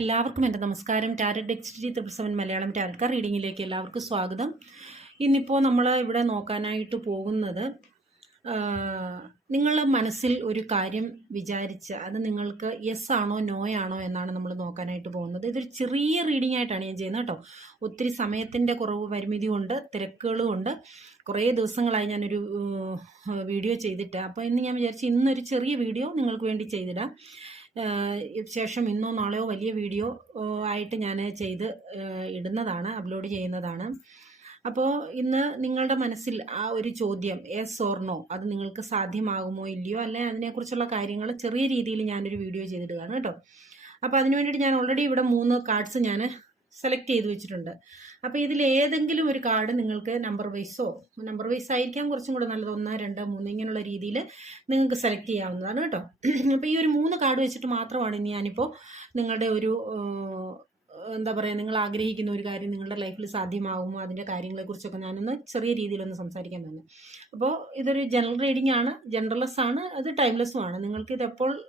എല്ലാവർക്കും എന്റെ നമസ്കാരം. ടാരറ്റ് ഡെക്സ്റ്റി ത്രിപ്പിൾ മലയാളം ടാരറ്റ് റീഡിങ്ങിലേക്ക് എല്ലാവർക്കും സ്വാഗതം. ഇന്നിപ്പോൾ നമ്മൾ ഇവിടെ നോക്കാനായിട്ട് പോകുന്നത് നിങ്ങൾ മനസ്സിൽ ഒരു കാര്യം വിചാരിച്ച് അത് നിങ്ങൾക്ക് യെസ് ആണോ നോ ആണോ എന്നാണ് നമ്മൾ നോക്കാനായിട്ട് പോകുന്നത്. ഇതൊരു ചെറിയ റീഡിംഗ് ആയിട്ടാണ് ഞാൻ ചെയ്യുന്നത് കേട്ടോ. ഒത്തിരി സമയത്തിന്റെ കുറവ് പരിമിതി കൊണ്ട് തിരക്കുകളും ഉണ്ട്. കുറേ ദിവസങ്ങളായി ഞാനൊരു വീഡിയോ ചെയ്തിട്ട്. അപ്പോൾ ഇന്ന് ഞാൻ വിചാരിച്ചു ഇന്നൊരു ചെറിയ വീഡിയോ നിങ്ങൾക്ക് വേണ്ടി ചെയ്തിടാം. ശേഷം ഇന്നോ നാളെയോ വലിയ വീഡിയോ ആയിട്ട് ഞാൻ ചെയ്ത് ഇടുന്നതാണ് അപ്ലോഡ് ചെയ്യുന്നതാണ്. അപ്പോൾ ഇന്ന് നിങ്ങളുടെ മനസ്സിൽ ആ ഒരു ചോദ്യം എസ് ഓർണോ അത് നിങ്ങൾക്ക് സാധ്യമാകുമോ ഇല്ലയോ അല്ലെ അതിനെക്കുറിച്ചുള്ള കാര്യങ്ങൾ ചെറിയ രീതിയിൽ ഞാനൊരു വീഡിയോ ചെയ്തിടുകയാണ് കേട്ടോ. അപ്പോൾ അതിനുവേണ്ടിയിട്ട് ഞാൻ ഓൾറെഡി ഇവിടെ മൂന്ന് കാർഡ്സ് ഞാൻ സെലക്ട് ചെയ്ത് വെച്ചിട്ടുണ്ട്. അപ്പോൾ ഇതിൽ ഏതെങ്കിലും ഒരു കാർഡ് നിങ്ങൾക്ക് നമ്പർ വൈസോ നമ്പർ വൈസ് ആയിരിക്കാം കുറച്ചും കൂടെ നല്ലത്. ഒന്ന് രണ്ട് മൂന്ന് ഇങ്ങനെയുള്ള രീതിയിൽ നിങ്ങൾക്ക് സെലക്ട് ചെയ്യാവുന്നതാണ് കേട്ടോ. അപ്പോൾ ഈ ഒരു മൂന്ന് കാർഡ് വെച്ചിട്ട് മാത്രമാണ് ഞാനിപ്പോൾ നിങ്ങളുടെ ഒരു എന്താ പറയുക നിങ്ങൾ ആഗ്രഹിക്കുന്ന ഒരു കാര്യം നിങ്ങളുടെ ലൈഫിൽ സാധ്യമാകുമോ അതിന്റെ കാര്യങ്ങളെക്കുറിച്ചൊക്കെ ഞാനൊന്ന് ചെറിയ രീതിയിലൊന്ന് സംസാരിക്കാൻ തന്നെ. അപ്പോൾ ഇതൊരു ജനറൽ റീഡിംഗ് ആണ്. ജനറലെസ് ആണ്. അത് ടൈംലെസ്സും ആണ്. നിങ്ങൾക്ക് ഇത് എപ്പോൾ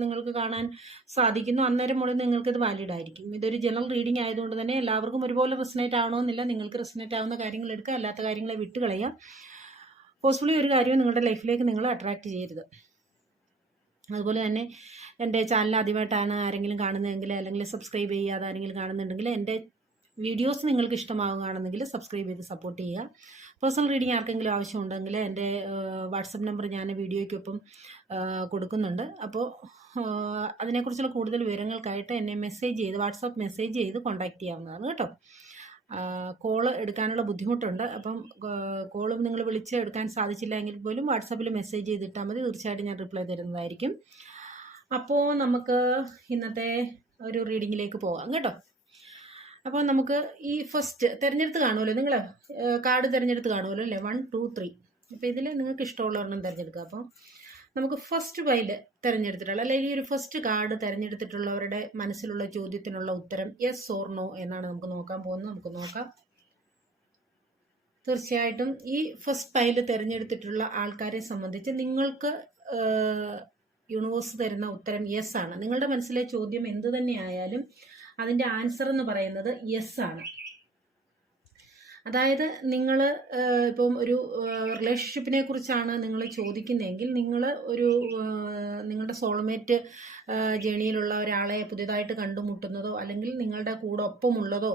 നിങ്ങൾക്ക് കാണാൻ സാധിക്കുന്നു അന്നേരം മുതൽ നിങ്ങൾക്കിത് വാലിഡ് ആയിരിക്കും. ഇതൊരു ജനറൽ റീഡിംഗ് ആയതുകൊണ്ട് തന്നെ എല്ലാവർക്കും ഒരുപോലെ റെസിനേറ്റ് ആവണമെന്നില്ല. നിങ്ങൾക്ക് റെസിനേറ്റ് ആവുന്ന കാര്യങ്ങൾ എടുക്കുക. അല്ലാത്ത കാര്യങ്ങളെ വിട്ടുകളയാം. പോസിബിളി ഒരു കാര്യവും നിങ്ങളുടെ ലൈഫിലേക്ക് നിങ്ങൾ അട്രാക്റ്റ് ചെയ്യരുത്. അതുപോലെ തന്നെ എന്റെ ചാനൽ ആദ്യമായിട്ടാണ് ആരെങ്കിലും കാണുന്നതെങ്കിൽ അല്ലെങ്കിൽ സബ്സ്ക്രൈബ് ചെയ്യാതെ ആരെങ്കിലും കാണുന്നുണ്ടെങ്കിൽ എന്റെ വീഡിയോസ് നിങ്ങൾക്ക് ഇഷ്ടമാവുകയാണെന്നെങ്കിൽ സബ്സ്ക്രൈബ് ചെയ്ത് സപ്പോർട്ട് ചെയ്യുക. പേഴ്സണൽ റീഡിംഗ് ആർക്കെങ്കിലും ആവശ്യമുണ്ടെങ്കിൽ എന്റെ വാട്സപ്പ് നമ്പർ ഞാൻ വീഡിയോയ്ക്കൊപ്പം കൊടുക്കുന്നുണ്ട്. അപ്പോൾ അതിനെക്കുറിച്ചുള്ള കൂടുതൽ വിവരങ്ങൾക്കായിട്ട് എന്നെ മെസ്സേജ് ചെയ്ത് വാട്സപ്പ് മെസ്സേജ് ചെയ്ത് കോൺടാക്റ്റ് ചെയ്യാവുന്നതാണ് കേട്ടോ. കോൾ എടുക്കാനുള്ള ബുദ്ധിമുട്ടുണ്ട്. അപ്പം കോളും നിങ്ങൾ വിളിച്ച് എടുക്കാൻ സാധിച്ചില്ല എങ്കിൽ പോലും വാട്സാപ്പിൽ മെസ്സേജ് ചെയ്തിട്ടാൽ മതി. തീർച്ചയായിട്ടും ഞാൻ റിപ്ലൈ തരുന്നതായിരിക്കും. അപ്പോൾ നമുക്ക് ഇന്നത്തെ ഒരു റീഡിങ്ങിലേക്ക് പോകാം കേട്ടോ. അപ്പോൾ നമുക്ക് ഈ ഫസ്റ്റ് തിരഞ്ഞെടുത്ത് കാണുമല്ലോ നിങ്ങൾ കാർഡ് തിരഞ്ഞെടുത്ത് കാണുമല്ലോ അല്ലേ? വൺ ടു ത്രീ അപ്പോൾ ഇതിൽ നിങ്ങൾക്ക് ഇഷ്ടമുള്ള ഒരെണ്ണം തിരഞ്ഞെടുക്കുക. അപ്പോൾ നമുക്ക് ഫസ്റ്റ് വൈൽഡ് തിരഞ്ഞെടുത്തിട്ടുള്ള അല്ലെങ്കിൽ ഒരു ഫസ്റ്റ് കാർഡ് തിരഞ്ഞെടുത്തിട്ടുള്ളവരുടെ മനസ്സിലുള്ള ചോദ്യത്തിനുള്ള ഉത്തരം യെസ് ഓർ നോ എന്നാണ് നമുക്ക് നോക്കാൻ പോകുന്നത്. നമുക്ക് നോക്കാം. തീർച്ചയായിട്ടും ഈ ഫസ്റ്റ് പൈൽ തിരഞ്ഞെടുത്തിട്ടുള്ള ആൾക്കാരെ സംബന്ധിച്ച് നിങ്ങൾക്ക് യൂണിവേഴ്സ് തരുന്ന ഉത്തരം യെസ് ആണ്. നിങ്ങളുടെ മനസ്സിലെ ചോദ്യം എന്ത് തന്നെ ആയാലും അതിന്റെ ആൻസർ എന്ന് പറയുന്നത് യെസ് ആണ്. അതായത് നിങ്ങൾ ഇപ്പം ഒരു റിലേഷൻഷിപ്പിനെ കുറിച്ചാണ് നിങ്ങൾ ചോദിക്കുന്നതെങ്കിൽ നിങ്ങൾ ഒരു നിങ്ങളുടെ സോൾമേറ്റ് ജേണിയിലുള്ള ഒരാളെ പുതിയതായിട്ട് കണ്ടുമുട്ടുന്നതോ അല്ലെങ്കിൽ നിങ്ങളുടെ കൂടെ ഒപ്പമുള്ളതോ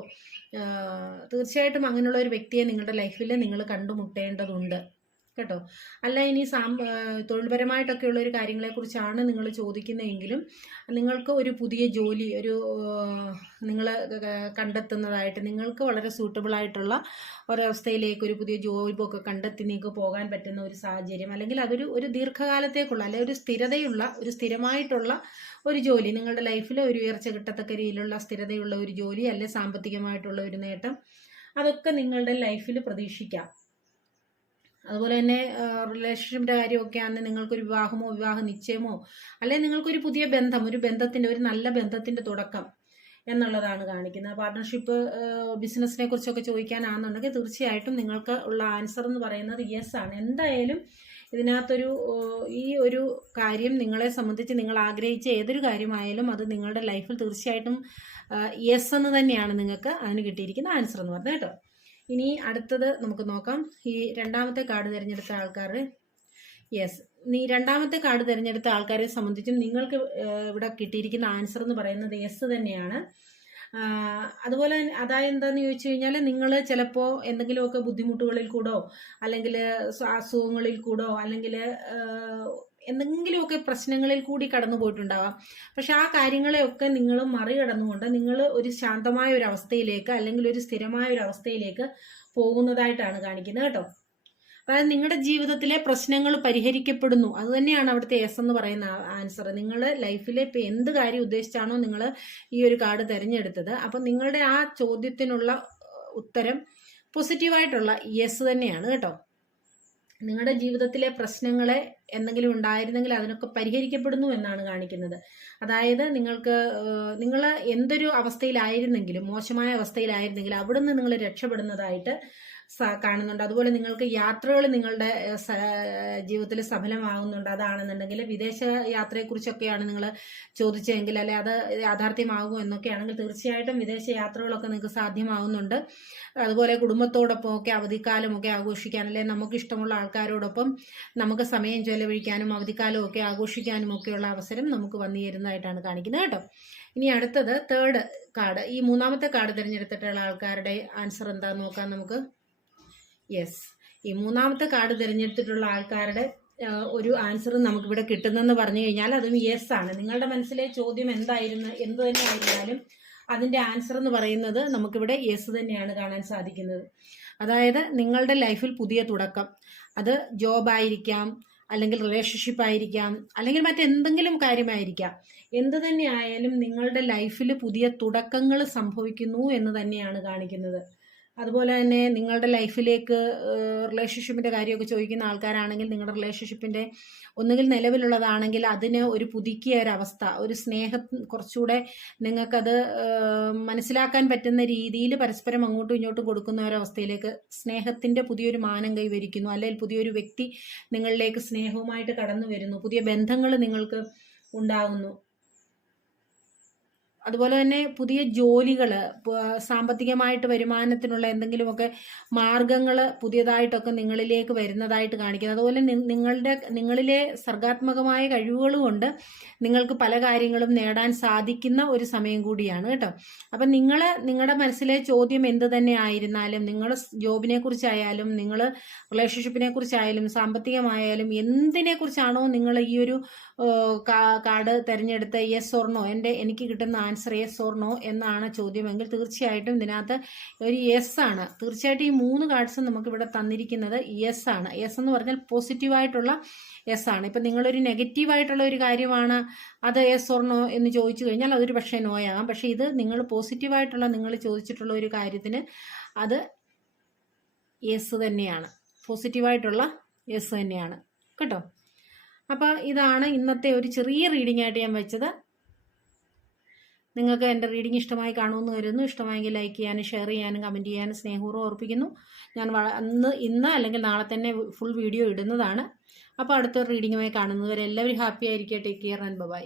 തീർച്ചയായിട്ടും അങ്ങനെയുള്ള ഒരു വ്യക്തിയെ നിങ്ങളുടെ ലൈഫിൽ നിങ്ങൾ കണ്ടുമുട്ടേണ്ടതുണ്ട്. കേട്ടോ. അല്ല ഇനി സാം തൊഴിൽപരമായിട്ടൊക്കെയുള്ള ഒരു കാര്യങ്ങളെക്കുറിച്ചാണ് നിങ്ങൾ ചോദിക്കുന്നതെങ്കിലും നിങ്ങൾക്ക് ഒരു പുതിയ ജോലി ഒരു നിങ്ങൾ കണ്ടെത്തുന്നതായിട്ട് നിങ്ങൾക്ക് വളരെ സൂട്ടബിൾ ആയിട്ടുള്ള ഒരവസ്ഥയിലേക്ക് ഒരു പുതിയ ജോബൊക്കെ കണ്ടെത്തി നിങ്ങൾക്ക് പോകാൻ പറ്റുന്ന ഒരു സാഹചര്യം അല്ലെങ്കിൽ അതൊരു ഒരു ദീർഘകാലത്തേക്കുള്ള അല്ലെങ്കിൽ ഒരു സ്ഥിരതയുള്ള ഒരു സ്ഥിരമായിട്ടുള്ള ഒരു ജോലി നിങ്ങളുടെ ലൈഫിൽ ഒരു ഉയർച്ച കിട്ടത്തക്ക രീതിയിലുള്ള സ്ഥിരതയുള്ള ഒരു ജോലി അല്ലെ സാമ്പത്തികമായിട്ടുള്ള ഒരു നേട്ടം അതൊക്കെ നിങ്ങളുടെ ലൈഫിൽ പ്രതീക്ഷിക്കാം. അതുപോലെ തന്നെ റിലേഷൻഷിപ്പിന്റെ കാര്യമൊക്കെ ആണെങ്കിൽ നിങ്ങൾക്കൊരു വിവാഹമോ വിവാഹ നിശ്ചയമോ അല്ലെങ്കിൽ നിങ്ങൾക്കൊരു പുതിയ ബന്ധം ഒരു ബന്ധത്തിന്റെ ഒരു നല്ല ബന്ധത്തിന്റെ തുടക്കം എന്നുള്ളതാണ് കാണിക്കുന്നത്. പാർട്ട്ണർഷിപ്പ് ബിസിനസ്സിനെ കുറിച്ചൊക്കെ ചോദിക്കാനാണെന്നുണ്ടെങ്കിൽ തീർച്ചയായിട്ടും നിങ്ങൾക്ക് ഉള്ള ആൻസർ എന്ന് പറയുന്നത് യെസ് ആണ്. എന്തായാലും ഇതിനകത്തൊരു ഈ ഒരു കാര്യം നിങ്ങളെ സംബന്ധിച്ച് നിങ്ങൾ ആഗ്രഹിച്ച ഏതൊരു കാര്യമായാലും അത് നിങ്ങളുടെ ലൈഫിൽ തീർച്ചയായിട്ടും യെസ് എന്ന് തന്നെയാണ് നിങ്ങൾക്ക് അതിന് കിട്ടിയിരിക്കുന്ന ആൻസർ എന്ന് പറഞ്ഞത് കേട്ടോ. ഇനി അടുത്തത് നമുക്ക് നോക്കാം. ഈ രണ്ടാമത്തെ കാർഡ് തിരഞ്ഞെടുത്ത ആൾക്കാർ യെസ് നീ രണ്ടാമത്തെ കാർഡ് തിരഞ്ഞെടുത്ത ആൾക്കാരെ സംബന്ധിച്ചും നിങ്ങൾക്ക് ഇവിടെ കിട്ടിയിരിക്കുന്ന ആൻസർ എന്ന് പറയുന്നത് യെസ് തന്നെയാണ്. അതുപോലെ അതായത് എന്താന്ന് ചോദിച്ചു കഴിഞ്ഞാൽ നിങ്ങൾ ചിലപ്പോൾ എന്തെങ്കിലുമൊക്കെ ബുദ്ധിമുട്ടുകളിൽ കൂടോ അല്ലെങ്കിൽ അസുഖങ്ങളിൽ കൂടോ അല്ലെങ്കിൽ എന്തെങ്കിലുമൊക്കെ പ്രശ്നങ്ങളിൽ കൂടി കടന്നു പോയിട്ടുണ്ടാവാം. പക്ഷെ ആ കാര്യങ്ങളെയൊക്കെ നിങ്ങൾ മറികടന്നുകൊണ്ട് നിങ്ങൾ ഒരു ശാന്തമായ ഒരു അവസ്ഥയിലേക്ക് അല്ലെങ്കിൽ ഒരു സ്ഥിരമായ ഒരു അവസ്ഥയിലേക്ക് പോകുന്നതായിട്ടാണ് കാണിക്കുന്നത് കേട്ടോ. അതായത് നിങ്ങളുടെ ജീവിതത്തിലെ പ്രശ്നങ്ങൾ പരിഹരിക്കപ്പെടുന്നു. അത് തന്നെയാണ് അവിടുത്തെ എസ് എന്ന് പറയുന്ന ആൻസർ. നിങ്ങൾ ലൈഫിലെ ഇപ്പം എന്ത് കാര്യം ഉദ്ദേശിച്ചാണോ നിങ്ങൾ ഈ ഒരു കാർഡ് തിരഞ്ഞെടുത്തത്. അപ്പം നിങ്ങളുടെ ആ ചോദ്യത്തിനുള്ള ഉത്തരം പോസിറ്റീവായിട്ടുള്ള യെസ് തന്നെയാണ് കേട്ടോ. നിങ്ങളുടെ ജീവിതത്തിലെ പ്രശ്നങ്ങളെ എന്തെങ്കിലും ഉണ്ടായിരുന്നെങ്കിൽ അതിനൊക്കെ പരിഹരിക്കപ്പെടുന്നു എന്നാണ് കാണിക്കുന്നത്. അതായത് നിങ്ങൾക്ക് നിങ്ങൾ എന്തൊരു അവസ്ഥയിലായിരുന്നെങ്കിലും മോശമായ അവസ്ഥയിലായിരുന്നെങ്കിലും അവിടുന്ന് നിങ്ങൾ രക്ഷപ്പെടുന്നതായിട്ട് കാണുന്നുണ്ട്. അതുപോലെ നിങ്ങൾക്ക് യാത്രകൾ നിങ്ങളുടെ ജീവിതത്തിൽ സഫലമാകുന്നുണ്ട്. അതാണെന്നുണ്ടെങ്കിൽ വിദേശ യാത്രയെക്കുറിച്ചൊക്കെയാണ് നിങ്ങൾ ചോദിച്ചതെങ്കിൽ അല്ലെ അത് യാഥാർത്ഥ്യമാകുമോ എന്നൊക്കെയാണെങ്കിൽ തീർച്ചയായിട്ടും വിദേശ യാത്രകളൊക്കെ നിങ്ങൾക്ക് സാധ്യമാകുന്നുണ്ട്. അതുപോലെ കുടുംബത്തോടൊപ്പം ഒക്കെ അവധിക്കാലമൊക്കെ ആഘോഷിക്കാൻ അല്ലെ നമുക്ക് ഇഷ്ടമുള്ള ആൾക്കാരോടൊപ്പം നമുക്ക് സമയം ചെലവഴിക്കാനും അവധിക്കാലം ഒക്കെ ആഘോഷിക്കാനും ഒക്കെയുള്ള അവസരം നമുക്ക് വന്നു ചേരുന്നതായിട്ടാണ് കാണിക്കുന്നത് കേട്ടോ. ഇനി അടുത്തത് തേർഡ് കാർഡ് ഈ മൂന്നാമത്തെ കാർഡ് തിരഞ്ഞെടുത്തിട്ടുള്ള ആൾക്കാരുടെ ആൻസർ എന്താന്ന് നോക്കാം നമുക്ക്. യെസ് ഈ മൂന്നാമത്തെ കാർഡ് തിരഞ്ഞെടുത്തിട്ടുള്ള ആൾക്കാരുടെ ഒരു ആൻസർ നമുക്കിവിടെ കിട്ടുന്നെന്ന് പറഞ്ഞു കഴിഞ്ഞാൽ അതും യെസ് ആണ്. നിങ്ങളുടെ മനസ്സിലെ ചോദ്യം എന്തായിരുന്നു എന്ത് തന്നെ ആയിരുന്നാലും അതിന്റെ ആൻസർ എന്ന് പറയുന്നത് നമുക്കിവിടെ യെസ് തന്നെയാണ് കാണാൻ സാധിക്കുന്നത്. അതായത് നിങ്ങളുടെ ലൈഫിൽ പുതിയ തുടക്കം. അത് ജോബായിരിക്കാം അല്ലെങ്കിൽ റിലേഷൻഷിപ്പ് ആയിരിക്കാം അല്ലെങ്കിൽ മറ്റെന്തെങ്കിലും കാര്യമായിരിക്കാം. എന്ത് തന്നെ ആയാലും നിങ്ങളുടെ ലൈഫിൽ പുതിയ തുടക്കങ്ങൾ സംഭവിക്കുന്നു എന്ന് തന്നെയാണ് കാണിക്കുന്നത്. അതുപോലെ തന്നെ നിങ്ങളുടെ ലൈഫിലേക്ക് റിലേഷൻഷിപ്പിന്റെ കാര്യമൊക്കെ ചോദിക്കുന്ന ആൾക്കാരാണെങ്കിൽ നിങ്ങളുടെ റിലേഷൻഷിപ്പിന്റെ ഒന്നുകിൽ നിലവിലുള്ളതാണെങ്കിൽ അതിന് ഒരു പുതുക്കിയ അവസ്ഥ ഒരു സ്നേഹം കുറച്ചുകൂടെ നിങ്ങൾക്കത് മനസ്സിലാക്കാൻ പറ്റുന്ന രീതിയിൽ പരസ്പരം അങ്ങോട്ടും ഇങ്ങോട്ടും കൊടുക്കുന്ന ഒരവസ്ഥയിലേക്ക് സ്നേഹത്തിന്റെ പുതിയൊരു മാനം കൈവരിക്കുന്നു. അല്ലെങ്കിൽ പുതിയൊരു വ്യക്തി നിങ്ങളിലേക്ക് സ്നേഹവുമായിട്ട് കടന്നു വരുന്നു. പുതിയ ബന്ധങ്ങൾ നിങ്ങൾക്ക് ഉണ്ടാകുന്നു അതുപോലെ തന്നെ പുതിയ ജോലികൾ സാമ്പത്തികമായിട്ട് വരുമാനത്തിനുള്ള എന്തെങ്കിലുമൊക്കെ മാർഗങ്ങൾ പുതിയതായിട്ടൊക്കെ നിങ്ങളിലേക്ക് വരുന്നതായിട്ട് കാണിക്കുന്നത് അതുപോലെ നിങ്ങളുടെ നിങ്ങളിലെ സർഗാത്മകമായ കഴിവുകൾ കൊണ്ട് നിങ്ങൾക്ക് പല കാര്യങ്ങളും നേടാൻ സാധിക്കുന്ന ഒരു സമയം കൂടിയാണ് കേട്ടോ. അപ്പം നിങ്ങൾ നിങ്ങളുടെ മനസ്സിലെ ചോദ്യം എന്ത് തന്നെ ആയിരുന്നാലും നിങ്ങൾ ജോബിനെ കുറിച്ചായാലും നിങ്ങൾ റിലേഷൻഷിപ്പിനെ കുറിച്ചായാലും സാമ്പത്തികമായാലും എന്തിനെ കുറിച്ചാണോ നിങ്ങൾ ഈ ഒരു കാർഡ് തിരഞ്ഞെടുത്ത യെസ് ഓർണോ എന്റെ എനിക്ക് കിട്ടുന്ന ആൻസർ യെസ് ഓർണോ എന്നാണ് ചോദ്യമെങ്കിൽ തീർച്ചയായിട്ടും ഇതിനകത്ത് ഒരു യെസ് ആണ്. തീർച്ചയായിട്ടും ഈ മൂന്ന് കാർഡ്സും നമുക്കിവിടെ തന്നിരിക്കുന്നത് യെസ് ആണ്. യെസ് എന്ന് പറഞ്ഞാൽ പോസിറ്റീവായിട്ടുള്ള യെസ് ആണ്. ഇപ്പം നിങ്ങളൊരു നെഗറ്റീവായിട്ടുള്ള ഒരു കാര്യമാണ് അത് യെസ് ഓർണോ എന്ന് ചോദിച്ചു കഴിഞ്ഞാൽ അതൊരു പക്ഷേ നോ ആകാം. പക്ഷേ ഇത് നിങ്ങൾ പോസിറ്റീവായിട്ടുള്ള നിങ്ങൾ ചോദിച്ചിട്ടുള്ള ഒരു കാര്യത്തിന് അത് യെസ് തന്നെയാണ്. പോസിറ്റീവായിട്ടുള്ള യെസ് തന്നെയാണ്. കേട്ടോ? അപ്പോൾ ഇതാണ് ഇന്നത്തെ ഒരു ചെറിയ റീഡിംഗ് ആയിട്ട് ഞാൻ വെച്ചത്. നിങ്ങൾക്ക് എന്റെ റീഡിംഗ് ഇഷ്ടമായി കാണുമെന്ന് വരുന്നു ഇഷ്ടമായെങ്കിൽ ലൈക്ക് ചെയ്യാനും ഷെയർ ചെയ്യാനും കമന്റ് ചെയ്യാനും സ്നേഹപൂർവം ഓർപ്പിക്കുന്നു. ഞാൻ അന്ന് ഇന്ന് അല്ലെങ്കിൽ നാളെ തന്നെ ഫുൾ വീഡിയോ ഇടുന്നതാണ്. അപ്പോൾ അടുത്തൊരു റീഡിങ്ങുമായി കാണുന്നവരെ എല്ലാവരും ഹാപ്പി ആയിരിക്കുക ടേക്ക് കെയർ ആൻഡ് ബൈ